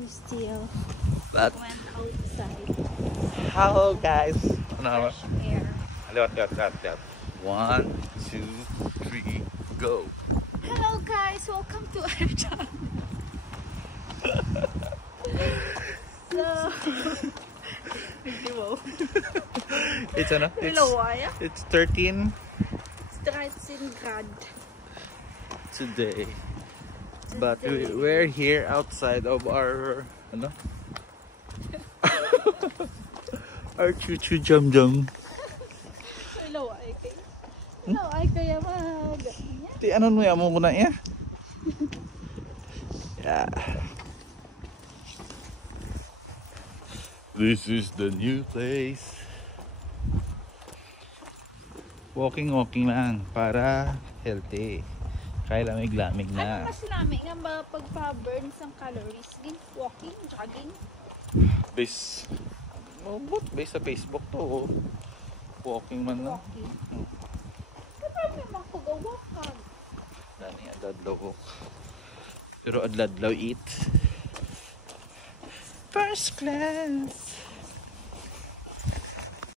We still But went outside. hello guys. No. Fresh air. Lot. 1, 2, 3, go. Hello guys, welcome to our channel. It's ano? It's 13 13 today. But we're here outside of our ano? Our chuchu jam. Hello ay kaya mag. Ti ano mo mo na ya? Yeah. This is the new place. Walking lang para healthy. Kaya lamig na. Ano mas lamig nga ba pagpa-burn sang calories? Walking, jogging? Base. But base sa Facebook to. Walking man lang. Walking. Kapag may magpag-walk ka. Dani adladlaw. Pero adladlaw eat. First class.